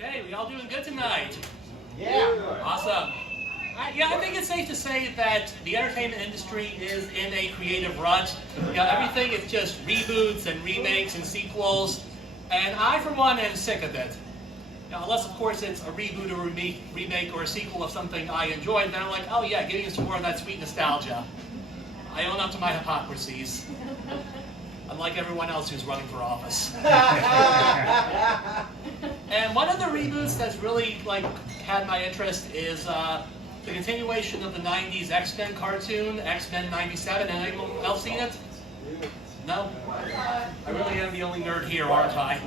Okay, we all doing good tonight? Yeah. Awesome. Yeah, I think it's safe to say that the entertainment industry is in a creative rut. Everything is just reboots and remakes and sequels, and I, for one, am sick of it. Unless, of course, it's a reboot or remake or a sequel of something I enjoyed, then I'm like, oh yeah, give me some more of that sweet nostalgia. I own up to my hypocrisies, unlike everyone else who's running for office. And one of the reboots that's really had my interest is the continuation of the 90s X-Men cartoon, X-Men 97. Anyone else seen it? No? I really am the only nerd here, aren't I?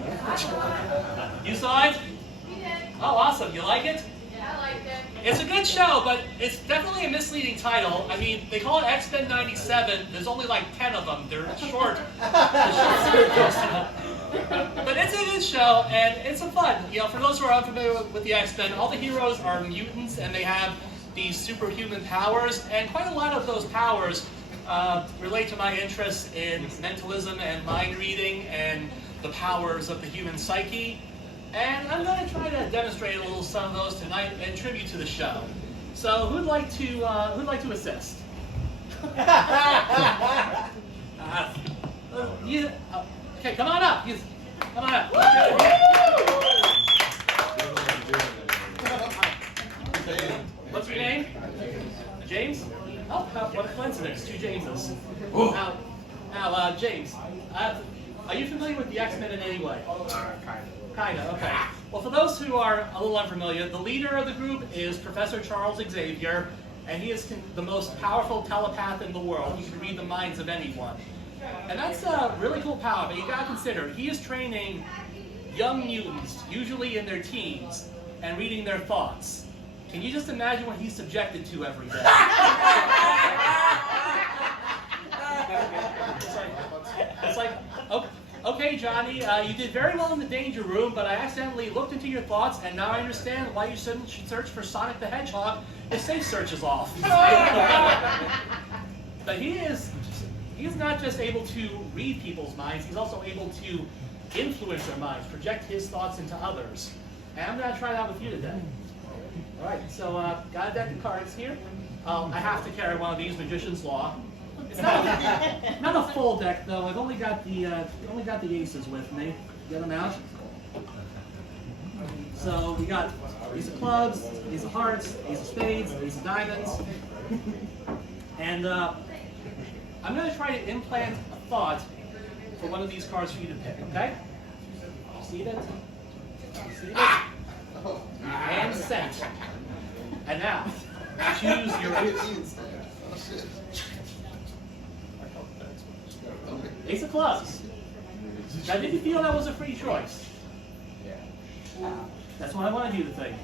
You saw it? Oh, awesome. You like it? Yeah, I liked it. It's a good show, but it's definitely a misleading title. I mean, they call it X-Men 97. There's only like 10 of them. They're short. But it's a good show, and it's fun. For those who are unfamiliar with the X-Men, all the heroes are mutants, and they have these superhuman powers, and quite a lot of those powers relate to my interest in mentalism and mind reading and the powers of the human psyche. And I'm going to try to demonstrate a little some of those tonight in tribute to the show. So who'd like to assist? Okay, come on up. Come on up. What's your name? James? Oh, what a coincidence. Two Jameses. Now, James, are you familiar with the X-Men in any way? Kinda, okay. Well, for those who are a little unfamiliar, the leader of the group is Professor Charles Xavier, and he is the most powerful telepath in the world. He can read the minds of anyone. And that's a really cool power, but you gotta consider, he is training young mutants, usually in their teens, and reading their thoughts. Can you just imagine what he's subjected to every day? It's like, okay, Johnny, you did very well in the danger room, but I accidentally looked into your thoughts, and now I understand why you shouldn't search for Sonic the Hedgehog if safe search is off. But he is not just able to read people's minds, he's also able to influence their minds, project his thoughts into others. And I'm going to try that with you today. All right, so got a deck of cards here. I have to carry one of these, Magician's Law. It's not a full deck though. I've only got the aces with me. Get them out. So we got ace of clubs, ace of hearts, ace of spades, ace of diamonds, and I'm going to try to implant a thought for one of these cards for you to pick. Okay? See it? See it? And sent. And now, choose your ace. Ace of clubs. Now, did you feel that was a free choice? Yeah. That's what I want to do to think.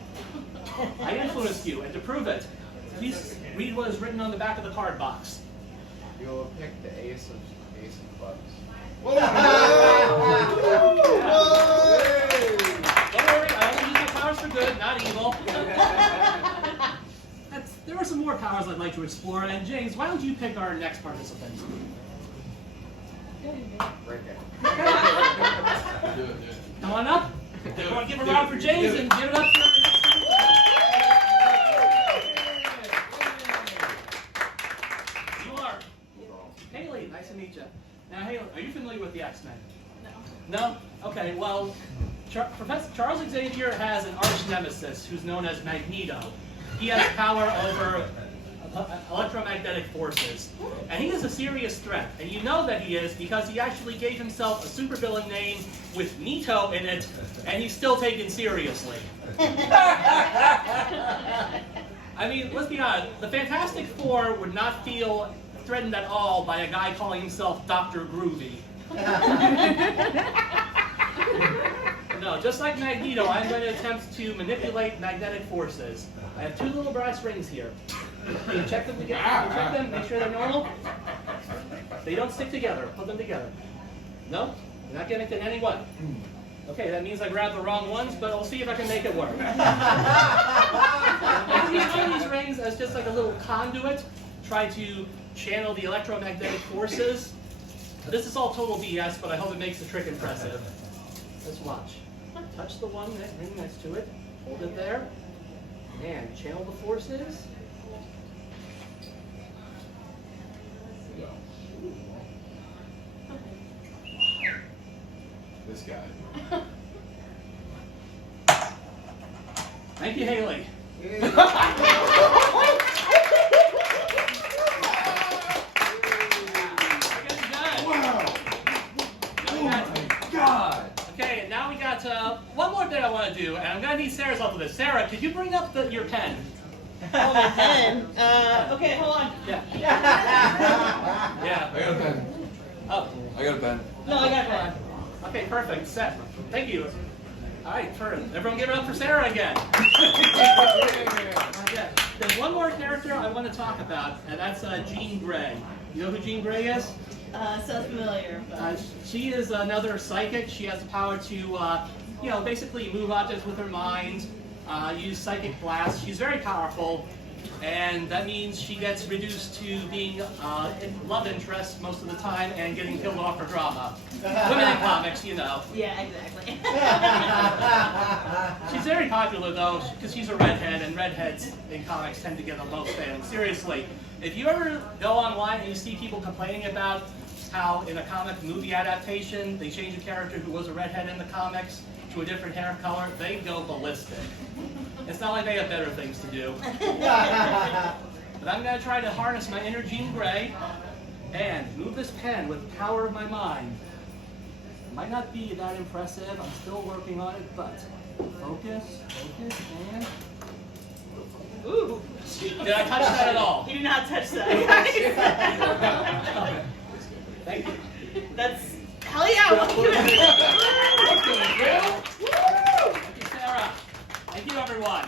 I influenced you, and to prove it, please read what is written on the back of the card box. You will pick the ace of clubs. Don't worry, I only use my powers for good, not evil. There are some more powers I'd like to explore, and James, why don't you pick our next participant? Right there. Come on up. I want to give a round for James and give it up for our next participant. You are Haley. Nice to meet you. Now, Haley, are you familiar with the X-Men? No. No? Okay. Well, Professor Charles Xavier has an arch nemesis who's known as Magneto. He has power over electromagnetic forces, and he is a serious threat. And you know that he is because he actually gave himself a supervillain name with Nito in it, and he's still taken seriously. I mean, let's be honest, the Fantastic Four would not feel threatened at all by a guy calling himself Dr. Groovy. No, just like Magneto, I'm going to attempt to manipulate magnetic forces. I have two little brass rings here. Can you check them together? Can you check them, make sure they're normal? They don't stick together. Put them together. No? You're not getting it to anyone. Okay, that means I grabbed the wrong ones, but I'll see if I can make it work. I'm using these rings as just like a little conduit. Try to channel the electromagnetic forces. This is all total BS, but I hope it makes the trick impressive. Let's watch. touch the one ring next to it, hold it there, and channel the forces. This guy. Thank you, Haley. God! Okay, and now we got one more thing I want to do, and I'm going to need Sarah's help with this. Sarah, could you bring up your pen? Oh, my pen. Okay, hold on. Yeah. Yeah. I got a pen. Oh, I got a pen. No, I got a pen. okay, perfect. Set. Thank you. All right, everyone give it up for Sarah again. Yeah. There's one more character I want to talk about, and that's Jean Grey. You know who Jean Grey is? Sounds familiar. But... She is another psychic. She has the power to, basically move objects with her mind, use psychic blasts. She's very powerful, and that means she gets reduced to being love interest most of the time and getting killed off for drama. Women in comics, you know. Yeah, exactly. She's very popular though, because she's a redhead, and redheads in comics tend to get the most fans. Seriously, if you ever go online and you see people complaining about how in a comic movie adaptation they change a character who was a redhead in the comics to a different hair color, they go ballistic. It's not like they have better things to do. But I'm going to try to harness my inner Jean Grey and move this pen with the power of my mind. It might not be that impressive, I'm still working on it, but focus, and... Ooh. Did I touch that at all? You did not touch that. Thank you. That's... Hell yeah! Welcome to it. Thank you, Sarah. Thank you, everyone.